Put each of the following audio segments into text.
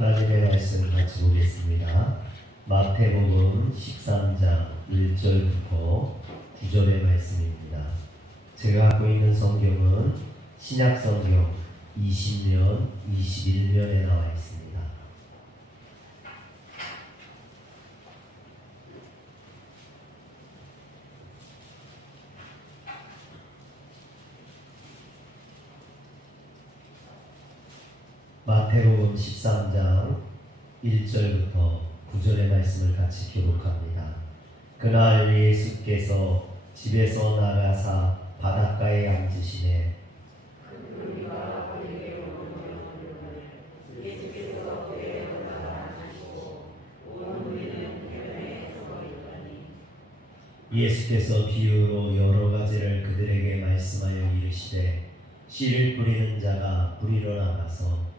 하나님의 말씀을 같이 보겠습니다. 마태복음 13장 1절부터 9절의 말씀입니다. 제가 갖고 있는 성경은 신약성경 20년, 21년에 나와 있습니다. 마태복음 13장 1절부터 9절의 말씀을 같이 교독합니다. 그날 예수께서 집에서 나가사 바닷가에 앉으시매 예수께서 비유로 여러 가지를 그들에게 말씀하여 이르시되 씨를 뿌리는 자가 뿌리러 나가서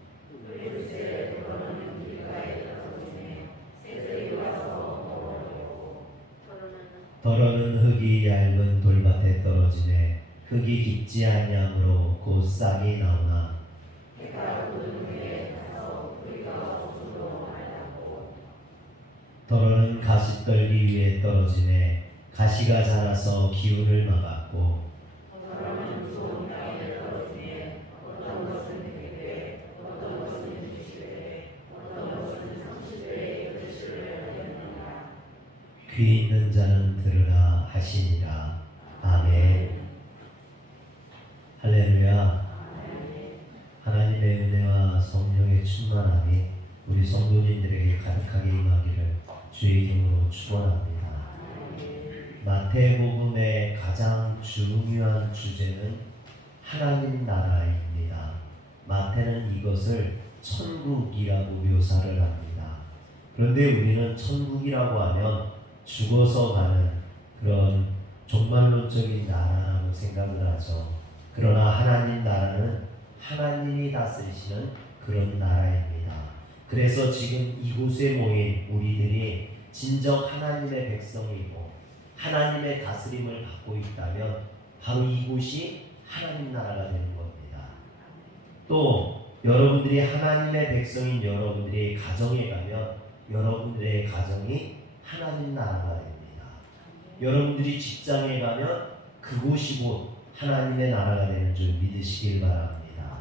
더러는 흙이 얇은 돌밭에 떨어지매 흙이 깊지 아니하므로 곧 싹이 나오나 더러는 가시떨기 위에 떨어지매 가시가 자라서 기운을 막았고 귀 있는 자는 들으라 하시니라. 아멘. 할렐루야. 하나님의 은혜와 성령의 충만함이 우리 성도님들에게 가득하게 임하기를 주의 이름으로 축원합니다. 마태복음의 가장 중요한 주제는 하나님 나라입니다. 마태는 이것을 천국이라고 묘사를 합니다. 그런데 우리는 천국이라고 하면 죽어서 가는 그런 종말론적인 나라라고 생각을 하죠. 그러나 하나님 나라는 하나님이 다스리시는 그런 나라입니다. 그래서 지금 이곳에 모인 우리들이 진정 하나님의 백성이고 하나님의 다스림을 받고 있다면 바로 이곳이 하나님 나라가 되는 겁니다. 또 여러분들이 하나님의 백성인 여러분들이 가정에 가면 여러분들의 가정이 하나님 나라가 됩니다. 여러분들이 직장에 가면 그곳이 곧 하나님의 나라가 되는 줄 믿으시길 바랍니다.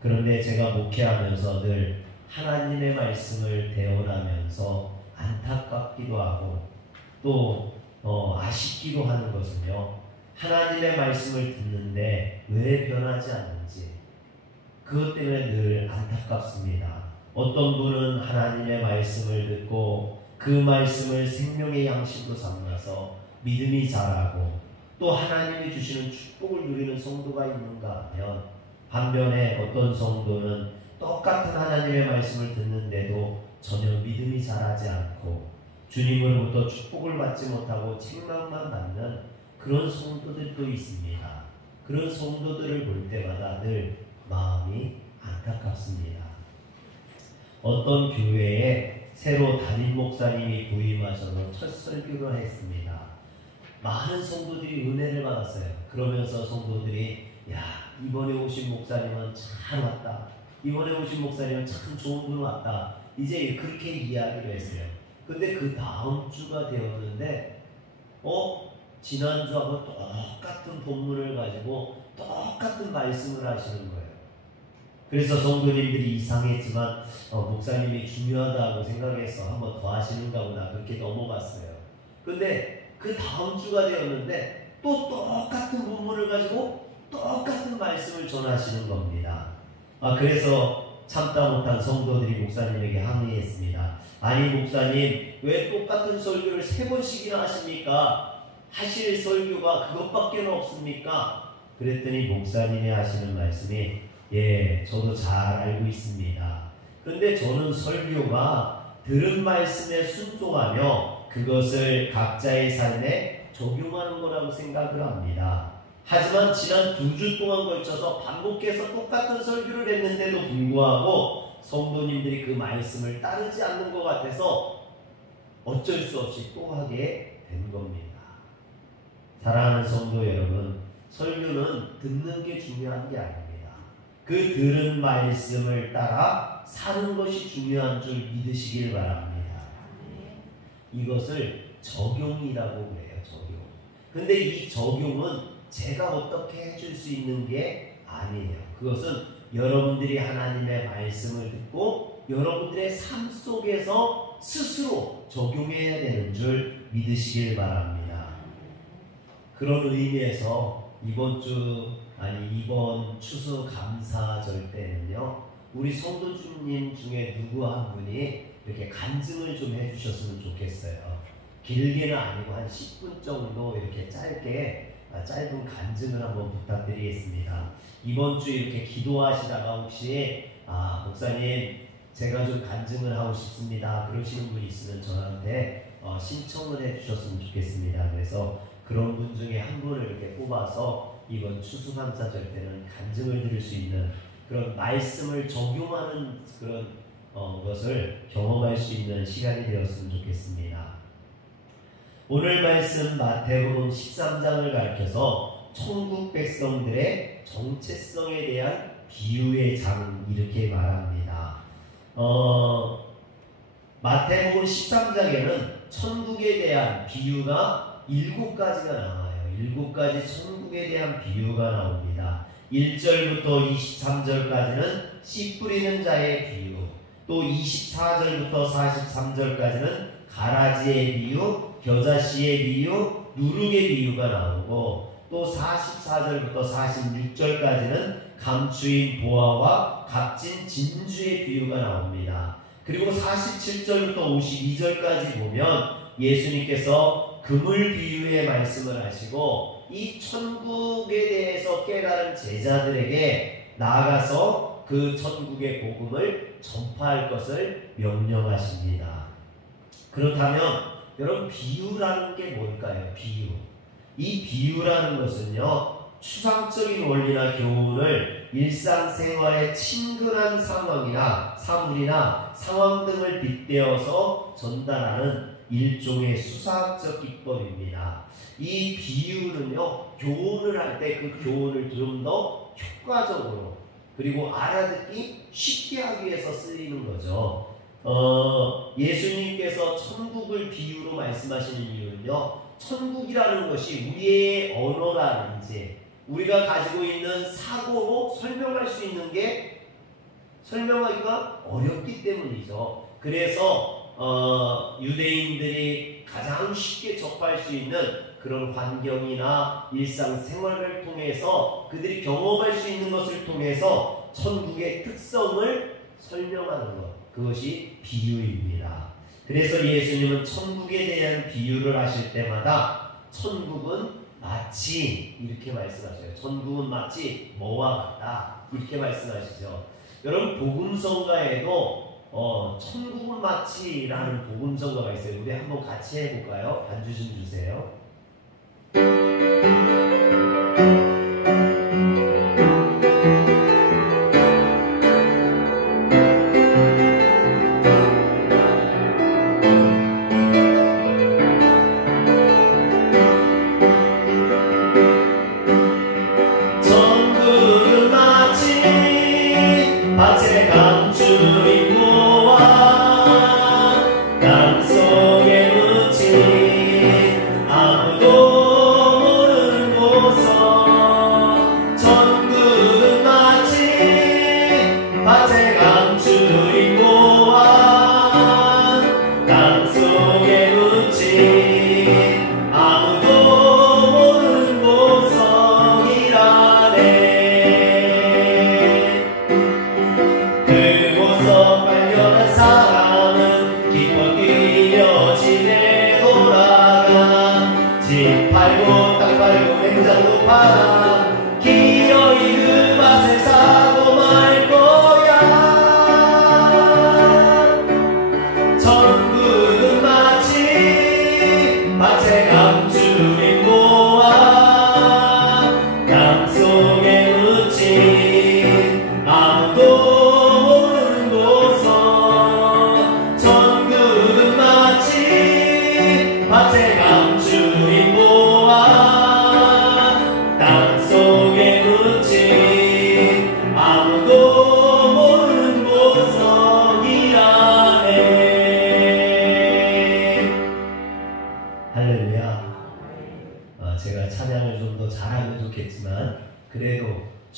그런데 제가 목회하면서 늘 하나님의 말씀을 대언하면서 안타깝기도 하고 또 아쉽기도 하는 것은요, 하나님의 말씀을 듣는데 왜 변하지 않는지 그것 때문에 늘 안타깝습니다. 어떤 분은 하나님의 말씀을 듣고 그 말씀을 생명의 양식으로 삼아서 믿음이 자라고 또 하나님이 주시는 축복을 누리는 성도가 있는가 하면, 반면에 어떤 성도는 똑같은 하나님의 말씀을 듣는데도 전혀 믿음이 자라지 않고 주님으로부터 축복을 받지 못하고 책망만 받는 그런 성도들도 있습니다. 그런 성도들을 볼 때마다 늘 마음이 안타깝습니다. 어떤 교회에 새로 담임 목사님이 부임하셔서 첫 설교를 했습니다. 많은 성도들이 은혜를 받았어요. 그러면서 성도들이 이번에 오신 목사님은 참 왔다. 이번에 오신 목사님은 참 좋은 분 왔다. 이제 그렇게 이야기를 했어요. 근데 그 다음 주가 되었는데 지난주하고 똑같은 본문을 가지고 똑같은 말씀을 하시는 거예요. 그래서 성도님들이 이상했지만 목사님이 중요하다고 생각해서 한번 더 하시는가 보다 그렇게 넘어갔어요. 근데 그 다음 주가 되었는데 또 똑같은 본문을 가지고 똑같은 말씀을 전하시는 겁니다. 그래서 참다 못한 성도들이 목사님에게 항의했습니다. 아니 목사님, 왜 똑같은 설교를 3번씩이나 하십니까? 하실 설교가 그것밖에 없습니까? 그랬더니 목사님이 하시는 말씀이 저도 잘 알고 있습니다. 그런데 저는 설교가 들은 말씀에 순종하며 그것을 각자의 삶에 적용하는 거라고 생각을 합니다. 하지만 지난 2주 동안 걸쳐서 반복해서 똑같은 설교를 했는데도 불구하고 성도님들이 그 말씀을 따르지 않는 것 같아서 어쩔 수 없이 또 하게 된 겁니다. 사랑하는 성도 여러분, 설교는 듣는 게 중요한 게 아닙니다. 그 들은 말씀을 따라 사는 것이 중요한 줄 믿으시길 바랍니다. 이것을 적용이라고 그래요. 적용. 근데 이 적용은 제가 어떻게 해줄 수 있는 게 아니에요. 그것은 여러분들이 하나님의 말씀을 듣고 여러분들의 삶 속에서 스스로 적용해야 되는 줄 믿으시길 바랍니다. 그런 의미에서 이번 추수감사절 때는요, 우리 성도주님 중에 누구 한 분이 이렇게 간증을 좀 해주셨으면 좋겠어요. 길게는 아니고 한 10분 정도 이렇게 짧은 간증을 한번 부탁드리겠습니다. 이번 주 이렇게 기도하시다가 혹시 목사님 제가 좀 간증을 하고 싶습니다 그러시는 분이 있으면 저한테 신청을 해주셨으면 좋겠습니다. 그래서 그런 분 중에 한 분을 이렇게 뽑아서 이번 추수감사절 때는 간증을 드릴 수 있는 그런 말씀을 적용하는 그런 것을 경험할 수 있는 시간이 되었으면 좋겠습니다. 오늘 말씀 마태복음 13장을 가르쳐서 천국 백성들의 정체성에 대한 비유의 장 이렇게 말합니다. 마태복음 13장에는 천국에 대한 비유가 7가지가 나와요. 7가지 천국에 대한 비유가 나옵니다. 1절부터 23절까지는 씨 뿌리는 자의 비유, 또 24절부터 43절까지는 가라지의 비유, 겨자씨의 비유, 누룩의 비유가 나오고, 또 44절부터 46절까지는 감추인 보화와 값진 진주의 비유가 나옵니다. 그리고 47절부터 52절까지 보면 예수님께서 그물 비유의 말씀을 하시고 이 천국에 대해서 깨달은 제자들에게 나아가서 그 천국의 복음을 전파할 것을 명령하십니다. 그렇다면 여러분, 비유라는 게 뭘까요? 비유. 이 비유라는 것은요, 추상적인 원리나 교훈을 일상생활의 친근한 상황이나 사물이나 상황 등을 빗대어서 전달하는 일종의 수사학적 기법입니다. 이 비유는요, 교훈을 할 때 그 교훈을 좀 더 효과적으로 그리고 알아듣기 쉽게 하기 위해서 쓰이는 거죠. 예수님께서 천국을 비유로 말씀하시는 이유는요, 천국이라는 것이 우리의 언어라든지 우리가 가지고 있는 사고로 설명할 수 있는 게 설명하기가 어렵기 때문이죠. 그래서 유대인들이 가장 쉽게 접할 수 있는 그런 환경이나 일상생활을 통해서 그들이 경험할 수 있는 것을 통해서 천국의 특성을 설명하는 것, 그것이 비유입니다. 그래서 예수님은 천국에 대한 비유를 하실 때마다 천국은 마치 이렇게 말씀하셔요. 천국은 마치 뭐와 같다 이렇게 말씀하시죠. 여러분, 복음성가에도 천국은 마치라는 복음성가가 있어요. 우리 한번 같이 해볼까요? 반주 좀 주세요. 아무도 모르는 곳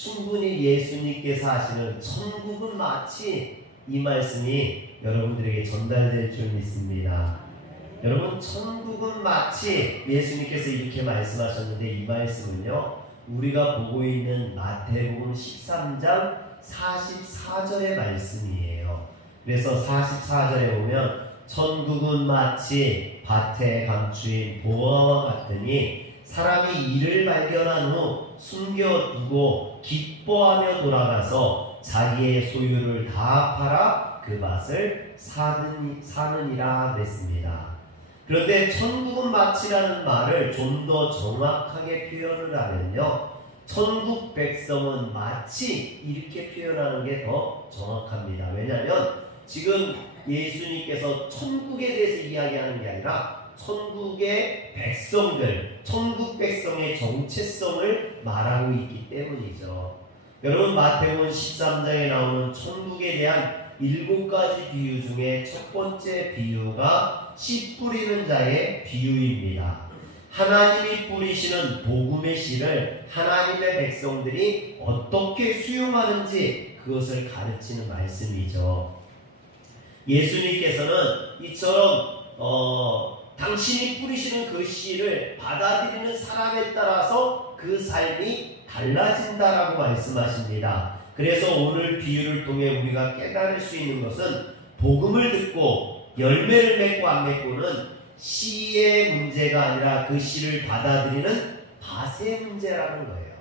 충분히 예수님께서 하시는 천국은 마치 이 말씀이 여러분들에게 전달될 줄 믿습니다. 여러분, 천국은 마치 예수님께서 이렇게 말씀하셨는데 이 말씀은요, 우리가 보고 있는 마태복음 13장 44절의 말씀이에요. 그래서 44절에 보면 천국은 마치 밭에 감추인 보화와 같으니 사람이 이를 발견한 후 숨겨두고 기뻐하며 돌아가서 자기의 소유를 다 팔아 그 밭을 사느니라 그랬습니다. 그런데 천국은 마치라는 말을 좀 더 정확하게 표현을 하면요, 천국 백성은 마치 이렇게 표현하는 게 더 정확합니다. 왜냐하면 지금 예수님께서 천국에 대해서 이야기하는 게 아니라 천국의 백성들, 천국 백성의 정체성을 말하고 있기 때문이죠. 여러분, 마태복음 13장에 나오는 천국에 대한 7가지 비유 중에 첫 번째 비유가 씨 뿌리는 자의 비유입니다. 하나님이 뿌리시는 복음의 씨를 하나님의 백성들이 어떻게 수용하는지 그것을 가르치는 말씀이죠. 예수님께서는 이처럼 당신이 뿌리시는 그 씨를 받아들이는 사람에 따라서 그 삶이 달라진다라고 말씀하십니다. 그래서 오늘 비유를 통해 우리가 깨달을 수 있는 것은 복음을 듣고 열매를 맺고 안 맺고는 씨의 문제가 아니라 그 씨를 받아들이는 밭의 문제라는 거예요.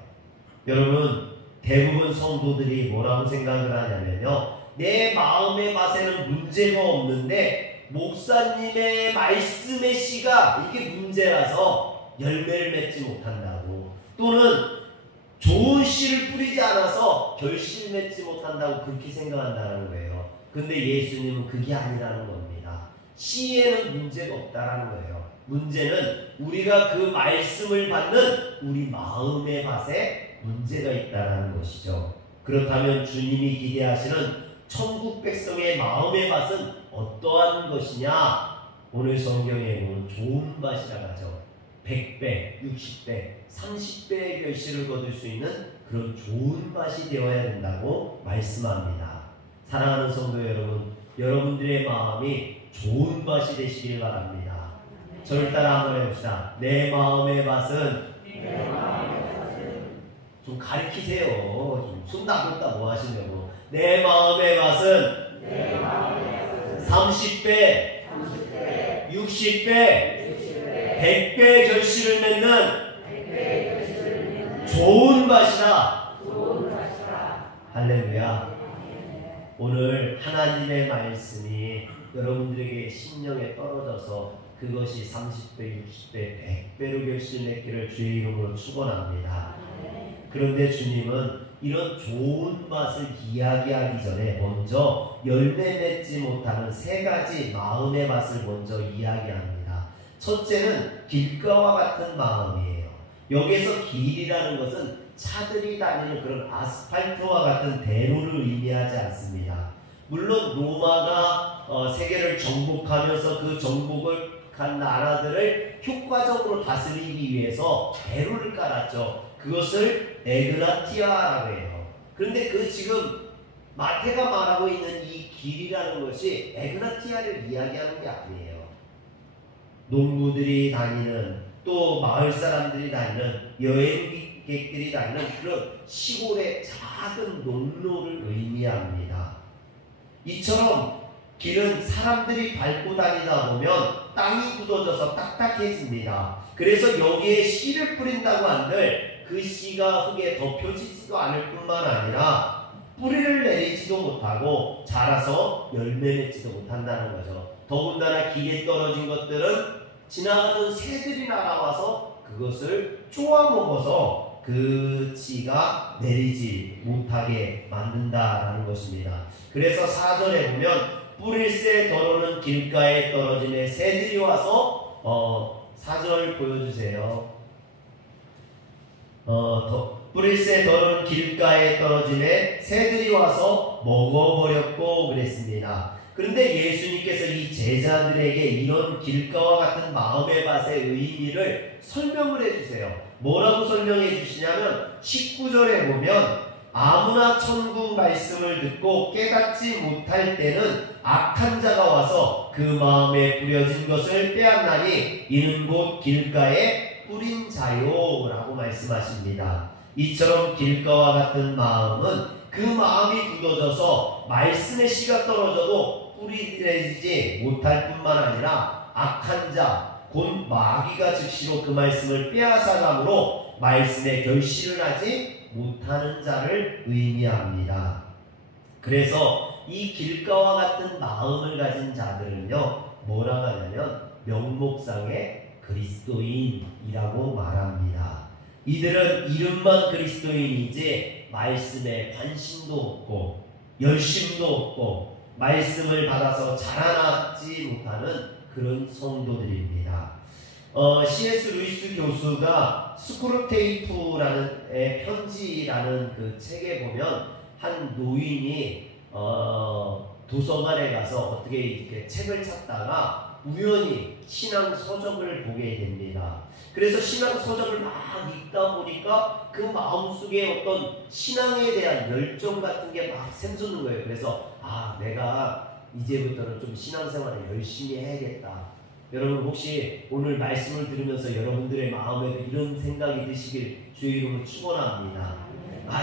여러분, 대부분 성도들이 뭐라고 생각을 하냐면요, 내 마음의 밭에는 문제가 없는데 목사님의 말씀의 씨가 이게 문제라서 열매를 맺지 못한다고, 또는 좋은 씨를 뿌리지 않아서 결실을 맺지 못한다고 그렇게 생각한다는 거예요. 근데 예수님은 그게 아니라는 겁니다. 씨에는 문제가 없다라는 거예요. 문제는 우리가 그 말씀을 받는 우리 마음의 밭에 문제가 있다라는 것이죠. 그렇다면 주님이 기대하시는 천국 백성의 마음의 밭은 어떠한 것이냐? 오늘 성경에 보면 좋은 밭이라고 하죠. 100배, 60배, 30배의 결실을 거둘 수 있는 그런 좋은 밭이 되어야 된다고 말씀합니다. 사랑하는 성도 여러분, 여러분들의 마음이 좋은 밭이 되시길 바랍니다. 저를 따라 한번 해봅시다. 내 마음의 밭은 좀 가리키세요. 손 닦았다 뭐 하시려고. 내 마음의 밭은 30배, 60배, 100배의 결실을 맺는 좋은 밭이다. 할렐루야. 오늘 하나님의 말씀이 여러분들에게 심령에 떨어져서 그것이 30배, 60배, 100배로 결실 맺기를 주의 이름으로 축원합니다. 그런데 주님은 이런 좋은 밭을 이야기하기 전에 먼저 열매 맺지 못하는 3가지 마음의 밭을 먼저 이야기합니다. 첫째는 길가와 같은 마음이에요. 여기서 길이라는 것은 차들이 다니는 그런 아스팔트와 같은 대로를 의미하지 않습니다. 물론 로마가 세계를 정복하면서 그 정복한 나라들을 효과적으로 다스리기 위해서 대로를 깔았죠. 그것을 에그나티아라고 해요. 그런데 그 지금 마태가 말하고 있는 이 길이라는 것이 에그나티아를 이야기하는 게 아니에요. 농부들이 다니는, 또 마을 사람들이 다니는, 여행객들이 다니는 그런 시골의 작은 농로를 의미합니다. 이처럼 길은 사람들이 밟고 다니다 보면 땅이 굳어져서 딱딱해집니다. 그래서 여기에 씨를 뿌린다고 한들 그 씨가 흙에 덮여지지도 않을 뿐만 아니라 뿌리를 내리지도 못하고 자라서 열매 맺지도 못한다는 거죠. 더군다나 길에 떨어진 것들은 지나가는 새들이 날아와서 그것을 쪼아먹어서 그 씨가 내리지 못하게 만든다라는 것입니다. 그래서 4절에 보면 뿌릴새 더러는 길가에 떨어지네 새들이 와서 4절 보여주세요. 뿌릴새 더러는 길가에 떨어지네 새들이 와서 먹어버렸고 그랬습니다. 그런데 예수님께서 이 제자들에게 이런 길가와 같은 마음의 밭의 의미를 설명을 해주세요. 뭐라고 설명해 주시냐면 19절에 보면 아무나 천국 말씀을 듣고 깨닫지 못할 때는 악한 자가 와서 그 마음에 뿌려진 것을 빼앗나니 이는 곧 길가에 뿌린 자요 라고 말씀하십니다. 이처럼 길가와 같은 마음은 그 마음이 굳어져서 말씀의 씨가 떨어져도 뿌리내지 못할 뿐만 아니라 악한 자 곧 마귀가 즉시로 그 말씀을 빼앗아가므로 말씀에 결실을 하지 못하는 자를 의미합니다. 그래서 이 길가와 같은 마음을 가진 자들은요 뭐라고 하냐면 명목상의 그리스도인이라고 말합니다. 이들은 이름만 그리스도인이지 말씀에 관심도 없고 열심도 없고 말씀을 받아서 자라나지 못하는 그런 성도들입니다. C.S. 루이스 교수가 스크루테이프라는 편지라는 그 책에 보면 한 노인이 도서관에 가서 어떻게 이렇게 책을 찾다가 우연히 신앙 서적을 보게 됩니다. 그래서 신앙 서적을 막 읽다 보니까 그 마음속에 어떤 신앙에 대한 열정 같은 게 막 샘솟는 거예요. 그래서 내가 이제부터는 좀 신앙생활을 열심히 해야겠다. 여러분 혹시 오늘 말씀을 들으면서 여러분들의 마음에도 이런 생각이 드시길 주의 이름으로 축원합니다.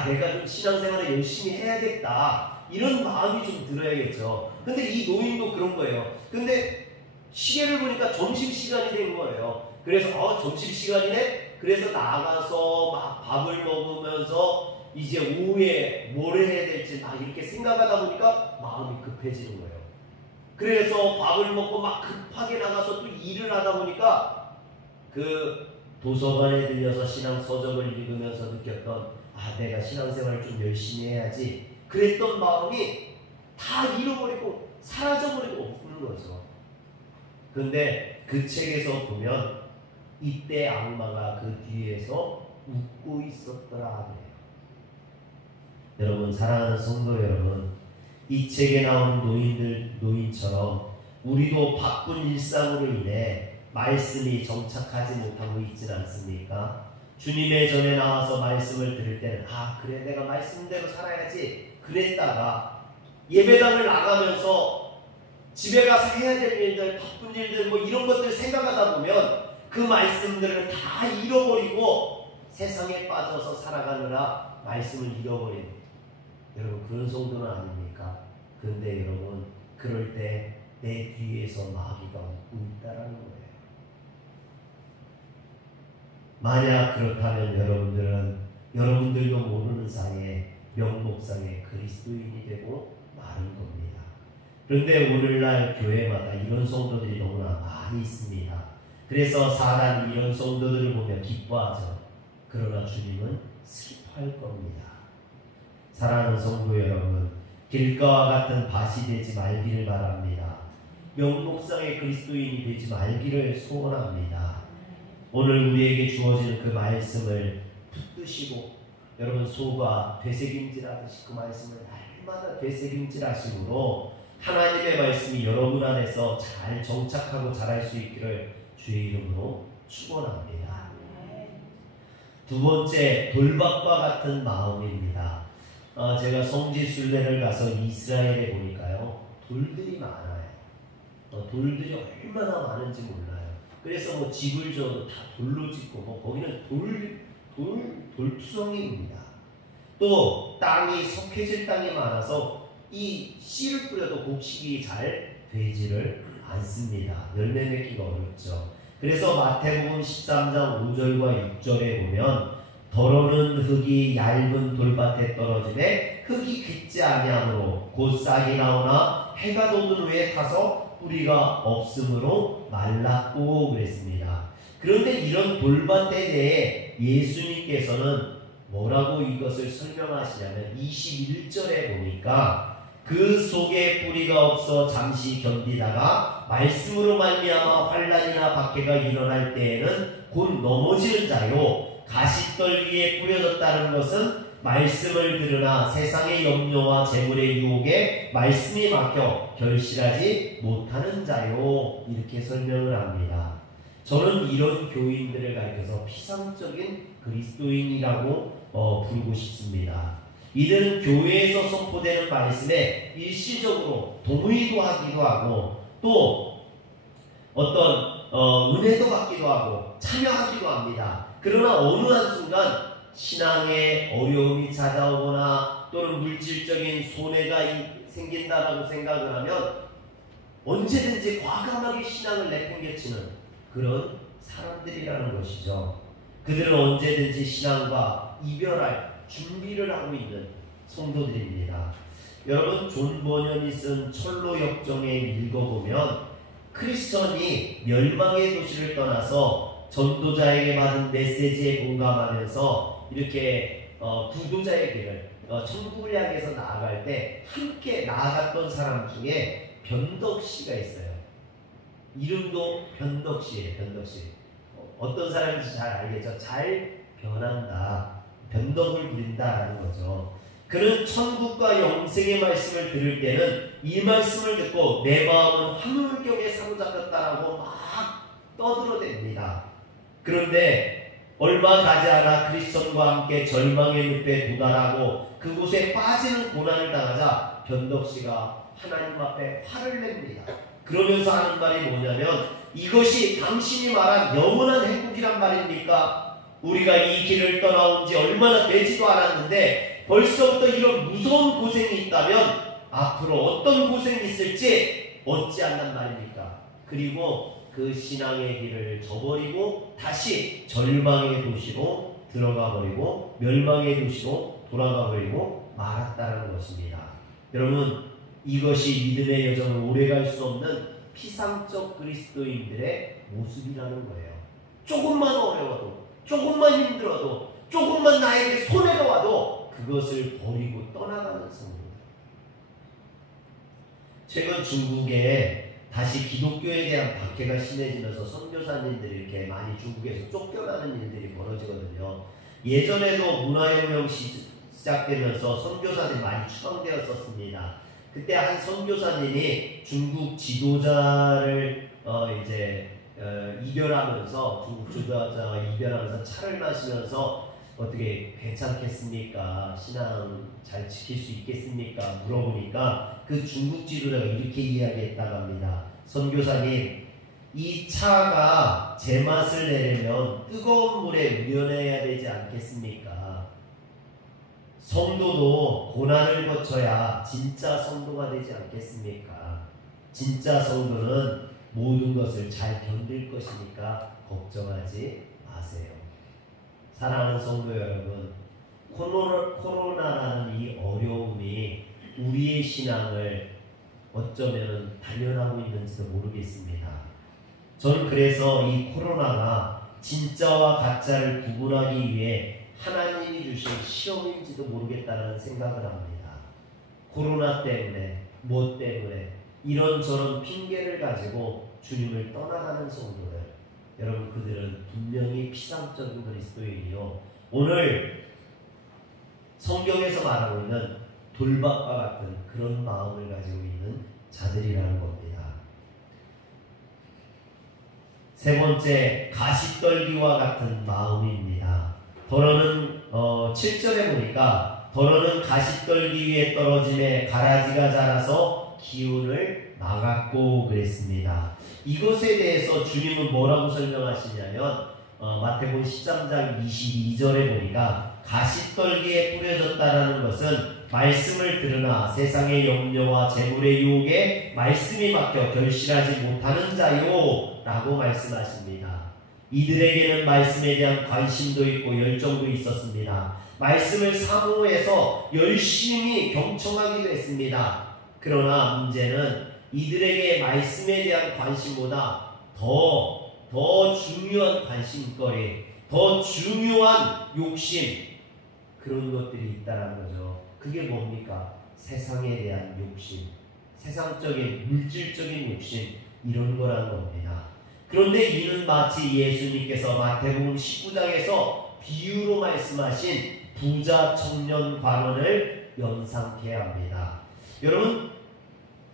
내가 좀 신앙생활을 열심히 해야겠다. 이런 마음이 좀 들어야겠죠. 근데 이 노인도 그런 거예요. 근데 시계를 보니까 점심시간이 된 거예요. 그래서 점심시간이네? 그래서 나가서 막 밥을 먹으면서 이제 오후에 뭘 해야 될지 막 이렇게 생각하다 보니까 마음이 급해지는 거예요. 그래서 밥을 먹고 막 급하게 나가서 또 일을 하다 보니까 그 도서관에 들려서 신앙 서적을 읽으면서 느꼈던 내가 신앙생활을 좀 열심히 해야지 그랬던 마음이 다 잃어버리고 사라져버리고 없는 거죠. 근데 그 책에서 보면 이때 악마가 그 뒤에서 웃고 있었더라 그래요. 여러분 사랑하는 성도 여러분, 이 책에 나온 노인처럼 우리도 바쁜 일상으로 인해 말씀이 정착하지 못하고 있지 않습니까? 주님의 전에 나와서 말씀을 들을 때는 그래 내가 말씀대로 살아야지 그랬다가 예배당을 나가면서 집에 가서 해야 될 일들, 바쁜 일들 이런 것들 생각하다 보면 그 말씀들을 다 잃어버리고 세상에 빠져서 살아가느라 말씀을 잃어버린 여러분 그런 성도는 아닙니까? 그런데 여러분 그럴 때 내 뒤에서 마귀가 웃고 있다라는 거예요. 만약 그렇다면 여러분들도 모르는 사이에 명목상의 그리스도인이 되고 마는 겁니다. 그런데 오늘날 교회마다 이런 성도들이 너무나 많이 있습니다. 그래서 사단이 이런 성도들을 보며 기뻐하죠. 그러나 주님은 슬퍼할 겁니다. 사랑하는 성도 여러분, 길가와 같은 밭이 되지 말기를 바랍니다. 명목상의 그리스도인이 되지 말기를 소원합니다. 오늘 우리에게 주어지는 그 말씀을 붙드시고 여러분 소가 되새김질하듯이 그 말씀을 날마다 되새김질하심으로 하나님의 말씀이 여러분 안에서 잘 정착하고 자랄 수 있기를 주의 이름으로 축원합니다. 두 번째, 돌밭과 같은 마음입니다. 제가 성지순례를 가서 이스라엘에 보니까요 돌들이 많아요. 돌들이 얼마나 많은지 몰라요. 그래서 집을 져도 다 돌로 짓고 거기는 돌투성이입니다. 또 땅이 석회질 땅이 많아서 이 씨를 뿌려도 곡식이 잘 되지를 않습니다. 열매 맺기가 어렵죠. 그래서 마태복음 13장 5절과 6절에 보면 더러는 흙이 얇은 돌밭에 떨어지되 흙이 깊지 아니하므로 곧 싹이 나오나 해가 돋은 후에 타서 뿌리가 없으므로 말랐고 그랬습니다. 그런데 이런 돌밭에 대해 예수님께서는 뭐라고 이것을 설명하시냐면 21절에 보니까 그 속에 뿌리가 없어 잠시 견디다가 말씀으로 말미암아 환난이나 박해가 일어날 때에는 곧 넘어지는 자요, 가시떨 위에 뿌려졌다는 것은 말씀을 들으나 세상의 염려와 재물의 유혹에 말씀이 막혀 결실하지 못하는 자요, 이렇게 설명을 합니다. 저는 이런 교인들을 가리켜서 피상적인 그리스도인이라고 부르고 싶습니다. 이들은 교회에서 선포되는 말씀에 일시적으로 동의도 하기도 하고 또 어떤 은혜도 받기도 하고 참여하기도 합니다. 그러나 어느 한순간 신앙에 어려움이 찾아오거나 또는 물질적인 손해가 생긴다라고 생각을 하면 언제든지 과감하게 신앙을 내팽개치는 그런 사람들이라는 것이죠. 그들은 언제든지 신앙과 이별할 준비를 하고 있는 성도들입니다. 여러분, 존 버년이 쓴 철로 역정에 읽어보면 크리스천이 멸망의 도시를 떠나서 전도자에게 받은 메시지에 공감하면서 이렇게 구도자의 길을 천국을 향해서 나아갈 때 함께 나아갔던 사람 중에 변덕씨가 있어요. 이름도 변덕씨예요. 변덕씨. 어떤 사람인지 잘 알겠죠? 잘 변한다. 변덕을 부린다라는 거죠. 그는 천국과 영생의 말씀을 들을 때는 이 말씀을 듣고 내 마음은 화물경에 사로잡혔다라고 막 떠들어댑니다. 그런데 얼마 가지 않아 크리스천과 함께 절망의 늪에 도달하고 그곳에 빠지는 고난을 당하자 변덕씨가 하나님 앞에 화를 냅니다. 그러면서 하는 말이 뭐냐면 이것이 당신이 말한 영원한 행복이란 말입니까? 우리가 이 길을 떠나온 지 얼마나 되지도 않았는데 벌써부터 이런 무서운 고생이 있다면 앞으로 어떤 고생이 있을지 어찌 안단 말입니까? 그리고 그 신앙의 길을 저버리고 다시 절망의 도시로 들어가 버리고 멸망의 도시로 돌아가 버리고 말았다는 것입니다. 여러분, 이것이 믿음의 여정을 오래갈 수 없는 피상적 그리스도인들의 모습이라는 거예요. 조금만 어려워도, 조금만 힘들어도, 조금만 나에게 손해가 와도 그것을 버리고 떠나가는 성도들. 최근 중국에 다시 기독교에 대한 박해가 심해지면서 선교사님들이 이렇게 많이 중국에서 쫓겨나는 일들이 벌어지거든요. 예전에도 문화혁명 시작되면서 선교사들이 많이 추방되었었습니다. 그때 한 선교사님이 중국 지도자를 이별하면서 중국 지도자가 이별하면서 차를 마시면서 어떻게 괜찮겠습니까? 신앙 잘 지킬 수 있겠습니까? 물어보니까 그 중국 지도자가 이렇게 이야기했다고 합니다. 선교사님, 이 차가 제맛을 내려면 뜨거운 물에 우려내야 되지 않겠습니까? 성도도 고난을 거쳐야 진짜 성도가 되지 않겠습니까? 진짜 성도는 모든 것을 잘 견딜 것이니까 걱정하지 마세요. 사랑하는 성도 여러분, 코로나라는 이 어려움이 우리의 신앙을 어쩌면 단련하고 있는지도 모르겠습니다. 저는 그래서 이 코로나가 진짜와 가짜를 구분하기 위해 하나님이 주신 시험인지도 모르겠다는 생각을 합니다. 코로나 때문에, 무엇 때문에 이런저런 핑계를 가지고 주님을 떠나가는 성도들, 여러분, 그들은 분명히 피상적인 그리스도인이요, 오늘 성경에서 말하고 있는 돌박과 같은 그런 마음을 가지고 있는 자들이라는 겁니다. 세 번째, 가시떨기와 같은 마음입니다. 더러는 7절에 보니까 더러는 가시떨기 위에 떨어짐에 가라지가 자라서 기운을 막았고 그랬습니다. 이것에 대해서 주님은 뭐라고 설명하시냐면 마태복음 13장 22절에 보니까 가시떨기에 뿌려졌다라는 것은 말씀을 들으나 세상의 염려와 재물의 유혹에 말씀이 막혀 결실하지 못하는 자요 라고 말씀하십니다. 이들에게는 말씀에 대한 관심도 있고 열정도 있었습니다. 말씀을 사모해서 열심히 경청하기도 했습니다. 그러나 문제는 이들에게 말씀에 대한 관심보다 더 중요한 관심거리, 더 중요한 욕심, 그런 것들이 있다는 거죠. 그게 뭡니까? 세상에 대한 욕심, 세상적인 물질적인 욕심, 이런 거라는 겁니다. 그런데 이는 마치 예수님께서 마태복음 19장에서 비유로 말씀하신 부자 청년 관원을 연상케 합니다. 여러분,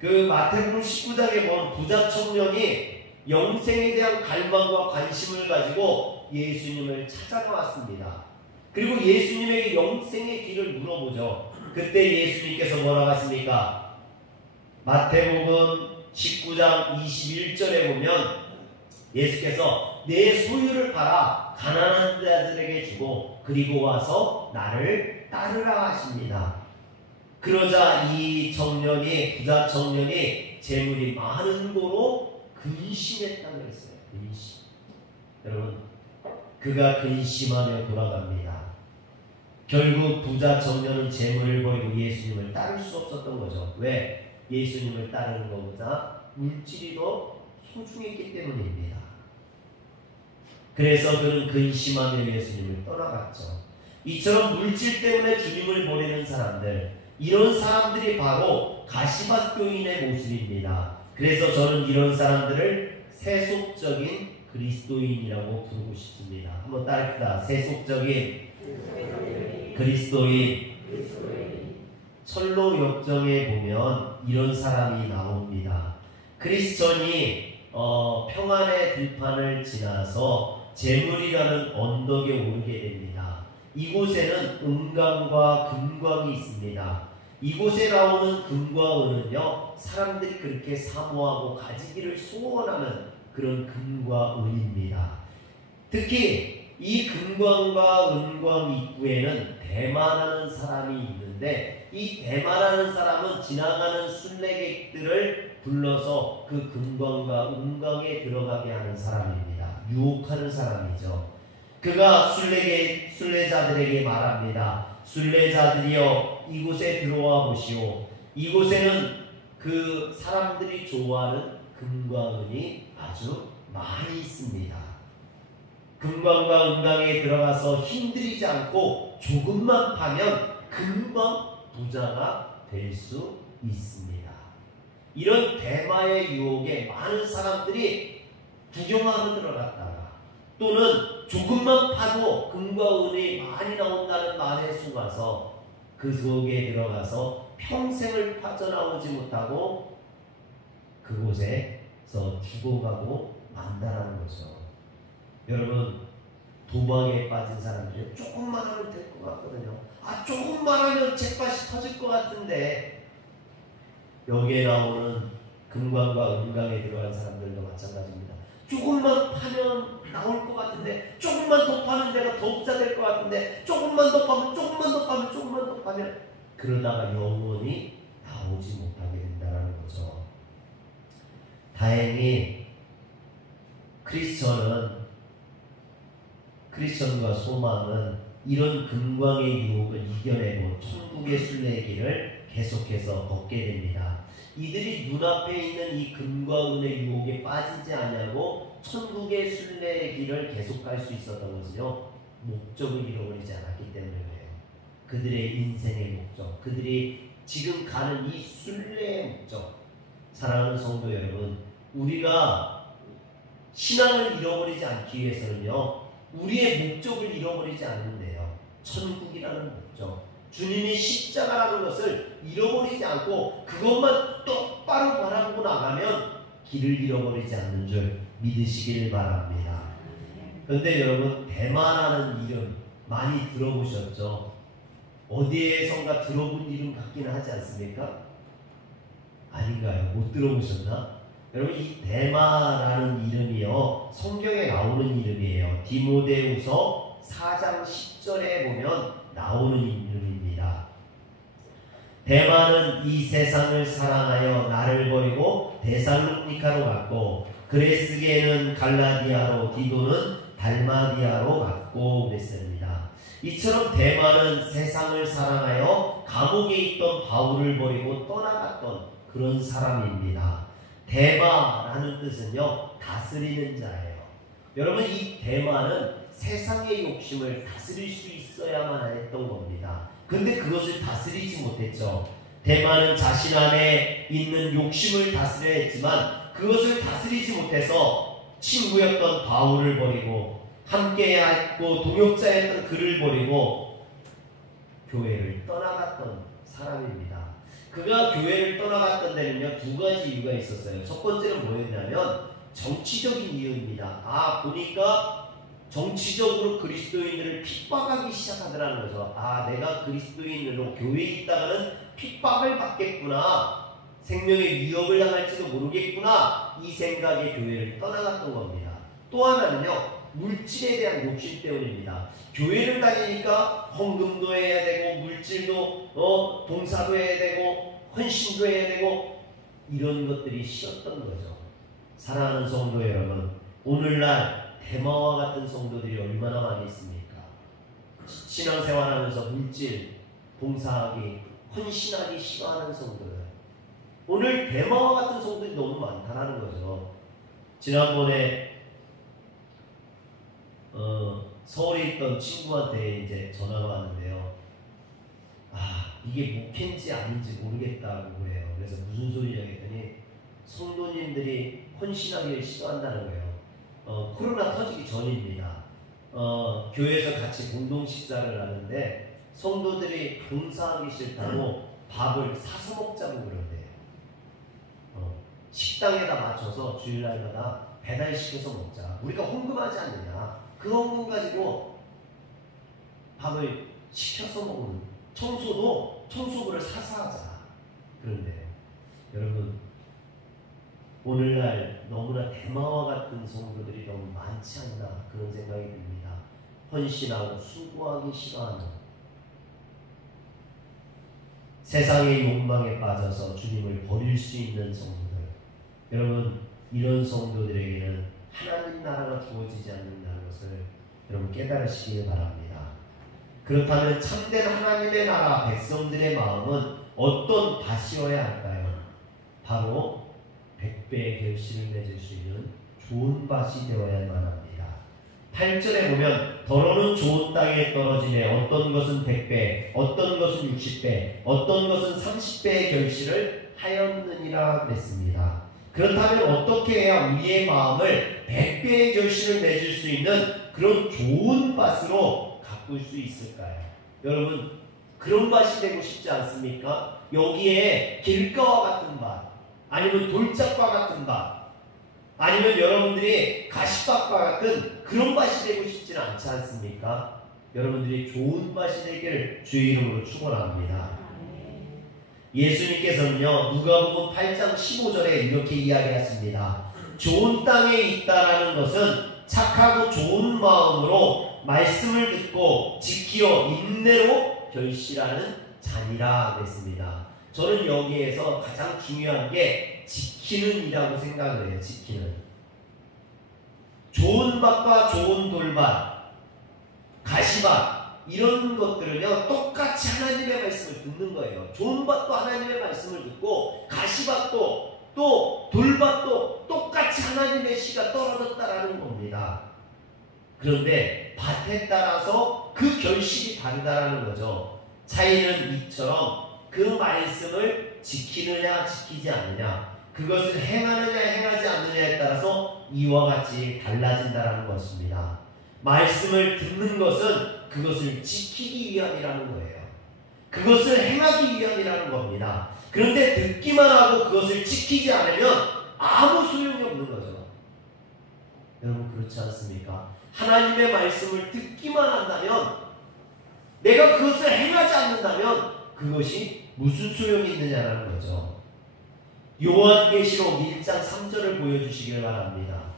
그 마태복음 19장에 보면 부자 청년이 영생에 대한 갈망과 관심을 가지고 예수님을 찾아나왔습니다. 그리고 예수님에게 영생의 길을 물어보죠. 그때 예수님께서 뭐라고 하십니까? 마태복음 19장 21절에 보면 예수께서 내 소유를 팔아 가난한 자들에게 주고 그리고 와서 나를 따르라 하십니다. 그러자 이 청년이, 부자 청년이 재물이 많은 고로 근심했다고 했어요. 근심. 여러분, 그가 근심하며 돌아갑니다. 결국 부자 청년은 재물을 버리고 예수님을 따를 수 없었던 거죠. 왜? 예수님을 따르는 것보다 물질이 더 소중했기 때문입니다. 그래서 그는 근심하며 예수님을 떠나갔죠. 이처럼 물질 때문에 주님을 보내는 사람들, 이런 사람들이 바로 가시밭교인의 모습입니다. 그래서 저는 이런 사람들을 세속적인 그리스도인이라고 부르고 싶습니다. 한번 따라합시다. 세속적인 그리스도인. 철로 역정에 보면 이런 사람이 나옵니다. 크리스천이 평안의 들판을 지나서 재물이라는 언덕에 오르게 됩니다. 이곳에는 은광과 금광이 있습니다. 이곳에 나오는 금과 은은요, 사람들이 그렇게 사모하고 가지기를 소원하는 그런 금과 은입니다. 특히 이 금광과 은광 입구에는 대마라는 사람이 있는데, 이 대마라는 사람은 지나가는 순례객들을 불러서 그 금광과 은광에 들어가게 하는 사람입니다. 유혹하는 사람이죠. 그가 순례자들에게 말합니다. 순례자들이여, 이곳에 들어와 보시오. 이곳에는 그 사람들이 좋아하는 금과 은이 아주 많이 있습니다. 금광과 은광에 들어가서 힘들이지 않고 조금만 파면 금방 부자가 될 수 있습니다. 이런 대마의 유혹에 많은 사람들이 구경하러 들어갔다가, 또는 조금만 파도 금과 은이 많이 나온다는 말에 속아서 그 속에 들어가서 평생을 빠져나오지 못하고 그곳에서 죽어가고 만다라는 거죠. 여러분, 도박에 빠진 사람들이 조금만 하면 될 것 같거든요. 조금만 하면 잭팟이 터질 것 같은데, 여기에 나오는 금광과 은광에 들어간 사람들도 마찬가지입니다. 조금만 파면 나올 것 같은데, 조금만 더 파면 내가 더 부자 될 것 같은데, 조금만 더 파면, 조금만 더 파면, 조금만 더 파면, 그러다가 영원히 나오지 못하게 된다는 거죠. 다행히 크리스천과 소망은 이런 금광의 유혹을 이겨내고 천국의 순례의 길을 계속해서 걷게 됩니다. 이들이 눈앞에 있는 이 금과 은의 유혹에 빠지지 않냐고 천국의 순례의 길을 계속 갈 수 있었던 것은요, 목적을 잃어버리지 않았기 때문이에요. 그들의 인생의 목적, 그들이 지금 가는 이 순례의 목적. 사랑하는 성도 여러분, 우리가 신앙을 잃어버리지 않기 위해서는요, 우리의 목적을 잃어버리지 않는데요. 천국이라는 목적, 주님이 십자가라는 것을 잃어버리지 않고 그것만 똑바로 바라보고 나가면 길을 잃어버리지 않는 줄 믿으시길 바랍니다. 그런데 여러분, 대마라는 이름 많이 들어보셨죠? 어디에선가 들어본 이름 같기는 하지 않습니까? 아닌가요? 못 들어보셨나? 여러분, 이 대마라는 이름이요, 성경에 나오는 이름이에요. 디모데후서 4장 10절에 보면 나오는 이름입니다. 대마는 이 세상을 사랑하여 나를 버리고 데살로니카로 갔고, 그레스게는 갈라디아로, 디도는 달마디아로 갔고 그랬습니다. 이처럼 대마는 세상을 사랑하여 감옥에 있던 바울을 버리고 떠나갔던 그런 사람입니다. 대마라는 뜻은요, 다스리는 자예요. 여러분, 이 대마는 세상의 욕심을 다스릴 수 있어야만 했던 겁니다. 근데 그것을 다스리지 못했죠. 대마는 자신 안에 있는 욕심을 다스려야 했지만 그것을 다스리지 못해서 친구였던 바울을 버리고 함께했고 동역자였던 그를 버리고 교회를 떠나갔던 사람입니다. 그가 교회를 떠나갔던 데는요, 두 가지 이유가 있었어요. 첫 번째는 뭐였냐면 정치적인 이유입니다. 보니까 정치적으로 그리스도인들을 핍박하기 시작하더라는 거죠. 아, 내가 그리스도인으로 교회에 있다가는 핍박을 받겠구나, 생명의 위협을 당할지도 모르겠구나, 이 생각에 교회를 떠나갔던 겁니다. 또 하나는요, 물질에 대한 욕심 때문입니다. 교회를 다니니까 헌금도 해야 되고 물질도 봉사도 해야 되고 헌신도 해야 되고 이런 것들이 싫었던 거죠. 사랑하는 성도 여러분, 오늘날 대마와 같은 성도들이 얼마나 많이 있습니까? 신앙생활하면서 물질, 봉사하기, 헌신하기 싫어하는 성도들. 오늘 대마와 같은 성도들이 너무 많다는 거죠. 지난번에 서울에 있던 친구한테 이제 전화가 왔는데요. 아, 이게 목회인지 아닌지 모르겠다고 그래요. 그래서 무슨 소리냐 했더니 성도님들이 헌신하기를 싫어한다는 거예요. 코로나 터지기 전입니다. 교회에서 같이 공동 식사를 하는데 성도들이 봉사하기 싫다고 밥을 사서 먹자고 그러대요. 식당에다 맞춰서 주일날마다 배달시켜서 먹자. 우리가 헌금하지 않느냐. 그 헌금 가지고 밥을 시켜서 먹는, 청소부를 사서 하자. 그런데요, 여러분, 오늘날 너무나 대마와 같은 성도들이 너무 많지 않나 그런 생각이 듭니다. 헌신하고 수고하기 싫어하는, 세상의 욕망에 빠져서 주님을 버릴 수 있는 성도들. 여러분, 이런 성도들에게는 하나님 나라가 주어지지 않는다는 것을 여러분 깨달으시길 바랍니다. 그렇다면 참된 하나님의 나라 백성들의 마음은 어떤 밭이어야 할까요? 바로 100배의 결실을 맺을 수 있는 좋은 밭이 되어야만 합니다. 8절에 보면 더러는 좋은 땅에 떨어지네 어떤 것은 100배, 어떤 것은 60배, 어떤 것은 30배의 결실을 하였느니라 그랬습니다. 그렇다면 어떻게 해야 우리의 마음을 100배의 결실을 맺을 수 있는 그런 좋은 밭으로 가꿀 수 있을까요? 여러분, 그런 밭이 되고 싶지 않습니까? 여기에 길가와 같은 밭, 아니면 돌짝과 같은 밭, 아니면 여러분들이 가시밭과 같은 그런 밭이 되고 싶지는 않지 않습니까? 여러분들이 좋은 밭이 되기를 주의 이름으로 축원합니다. 예수님께서는요, 누가복음 8장 15절에 이렇게 이야기하십니다. 좋은 땅에 있다라는 것은 착하고 좋은 마음으로 말씀을 듣고 지키어 인내로 결실하는 자니라 그랬습니다. 저는 여기에서 가장 중요한 게 지키는 이라고 생각을 해요. 지키는. 좋은 밭과 좋은 돌밭, 가시밭, 이런 것들은요 똑같이 하나님의 말씀을 듣는 거예요. 좋은 밭도 하나님의 말씀을 듣고 가시밭도 또 돌밭도 똑같이 하나님의 씨가 떨어졌다라는 겁니다. 그런데 밭에 따라서 그 결실이 다르다라는 거죠. 차이는 이처럼 그 말씀을 지키느냐 지키지 않느냐, 그것을 행하느냐 행하지 않느냐에 따라서 이와 같이 달라진다라는 것입니다. 말씀을 듣는 것은 그것을 지키기 위함이라는 거예요. 그것을 행하기 위함이라는 겁니다. 그런데 듣기만 하고 그것을 지키지 않으면 아무 소용이 없는 거죠. 여러분, 그렇지 않습니까? 하나님의 말씀을 듣기만 한다면, 내가 그것을 행하지 않는다면 그것이 무슨 소용이 있느냐라는 거죠. 요한계시록 1장 3절을 보여주시길 바랍니다.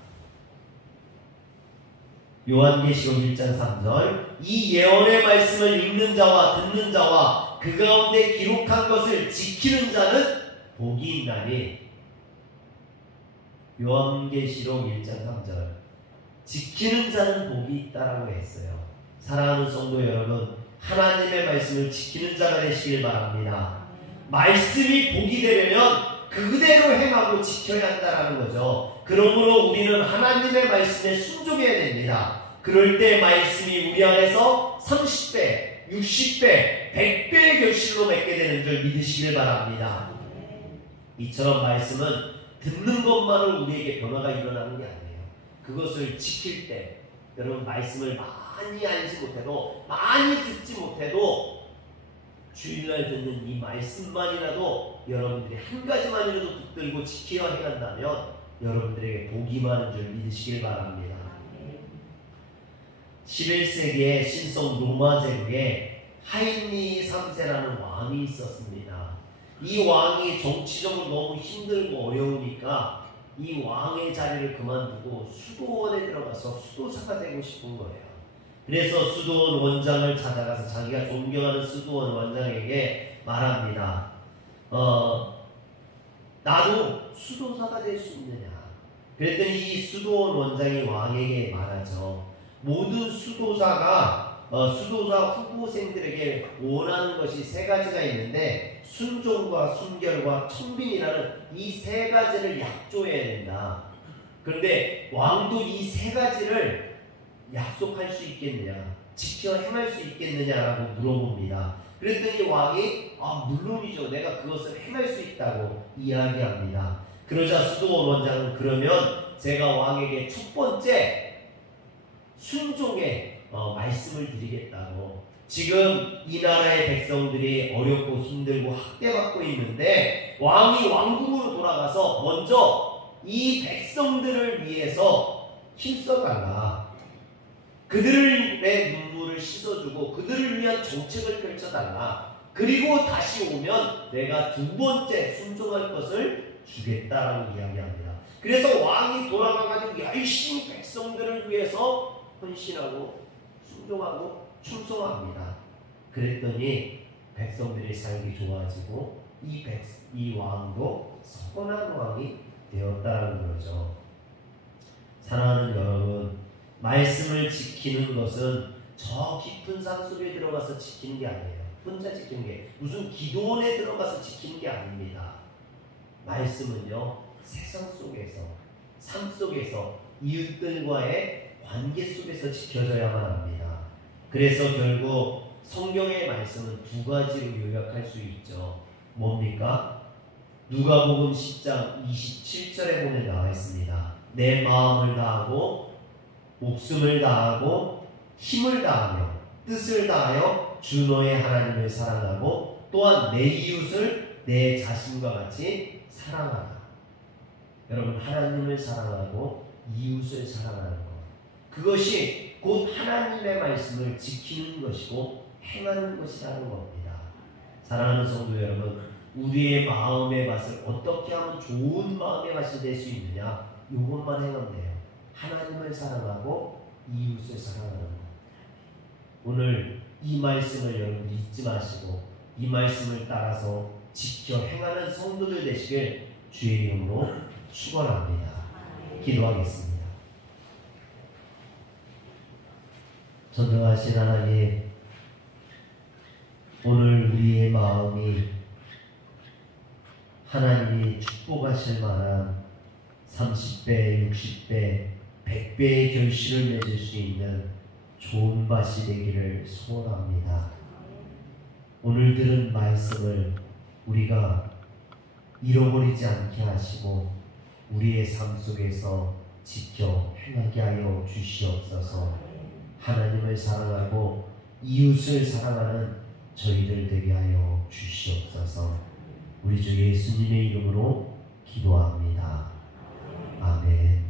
요한계시록 1장 3절, 이 예언의 말씀을 읽는 자와 듣는 자와 그 가운데 기록한 것을 지키는 자는 복이 있나니. 요한계시록 1장 3절, 지키는 자는 복이 있다라고 했어요. 사랑하는 성도 여러분, 하나님의 말씀을 지키는 자가 되시길 바랍니다. 말씀이 복이 되려면 그대로 행하고 지켜야 한다는 거죠. 그러므로 우리는 하나님의 말씀에 순종해야 됩니다. 그럴 때 말씀이 우리 안에서 30배, 60배, 100배의 결실로 맺게 되는 줄 믿으시길 바랍니다. 이처럼 말씀은 듣는 것만으로 우리에게 변화가 일어나는 게 아니에요. 그것을 지킬 때, 여러분, 말씀을 많이 알지 못해도, 많이 듣지 못해도 주일날 듣는 이 말씀만이라도 여러분들이 한 가지만이라도 붙들고 지키어 행한다면 여러분들에게 복이 많은 줄 믿으시길 바랍니다. 11세기의 신성 로마 제국에 하인리 3세라는 왕이 있었습니다. 이 왕이 정치적으로 너무 힘들고 어려우니까 이 왕의 자리를 그만두고 수도원에 들어가서 수도사가 되고 싶은 거예요. 그래서 수도원 원장을 찾아가서 자기가 존경하는 수도원 원장에게 말합니다. 나도 수도사가 될 수 있느냐. 그랬더니 이 수도원 원장이 왕에게 말하죠. 모든 수도사 후보생들에게 원하는 것이 세 가지가 있는데 순종과 순결과 청빈이라는 이 세 가지를 약조해야 된다. 그런데 왕도 이 세 가지를 약속할 수 있겠느냐, 지켜 행할 수 있겠느냐라고 물어봅니다. 그랬더니 왕이 물론이죠. 내가 그것을 행할 수 있다고 이야기합니다. 그러자 수도원 원장은 그러면 제가 왕에게 첫 번째 순종의 말씀을 드리겠다고. 지금 이 나라의 백성들이 어렵고 힘들고 학대받고 있는데 왕이 왕궁으로 돌아가서 먼저 이 백성들을 위해서 힘써달라. 그들의 눈물을 씻어주고 그들을 위한 정책을 펼쳐달라. 그리고 다시 오면 내가 두 번째 순종할 것을 주겠다라고 이야기합니다. 그래서 왕이 돌아가가지고 열심히 백성들을 위해서 헌신하고 순종하고 충성합니다. 그랬더니 백성들의 삶이 좋아지고 이 왕도 선한 왕이 되었다라는 거죠. 사랑하는 여러분, 말씀을 지키는 것은 저 깊은 산 속에 들어가서 지키는 게 아니에요. 혼자 지키는 게, 무슨 기도원에 들어가서 지키는 게 아닙니다. 말씀은요, 세상 속에서, 삶 속에서, 이웃들과의 관계 속에서 지켜져야만 합니다. 그래서 결국 성경의 말씀은 두 가지로 요약할 수 있죠. 뭡니까? 누가복음 10장 27절에 보면 나와 있습니다. 내 마음을 다하고 목숨을 다하고 힘을 다하며 뜻을 다하여 주 너의 하나님을 사랑하고 또한 내 이웃을 내 자신과 같이 사랑하라. 여러분, 하나님을 사랑하고 이웃을 사랑하는 것, 그것이 곧 하나님의 말씀을 지키는 것이고 행하는 것이라는 겁니다. 사랑하는 성도 여러분, 우리의 마음의 맛을 어떻게 하면 좋은 마음의 맛이 될 수 있느냐, 이것만 행하면 돼요. 하나님을 사랑하고 이웃을 사랑하는 것. 오늘 이 말씀을 여러분 잊지 마시고 이 말씀을 따라서 지켜 행하는 성도들 되시길 주의 이름으로 축원합니다. 기도하겠습니다. 전능하신 하나님, 오늘 우리의 마음이 하나님이 축복하실 만한 30배, 60배, 100배의 결실을 맺을 수 있는 좋은 밭이 되기를 소원합니다. 오늘 들은 말씀을 우리가 잃어버리지 않게 하시고 우리의 삶 속에서 지켜 행하게 하여 주시옵소서. 하나님을 사랑하고 이웃을 사랑하는 저희들 되게 하여 주시옵소서. 우리 주 예수님의 이름으로 기도합니다. 아멘.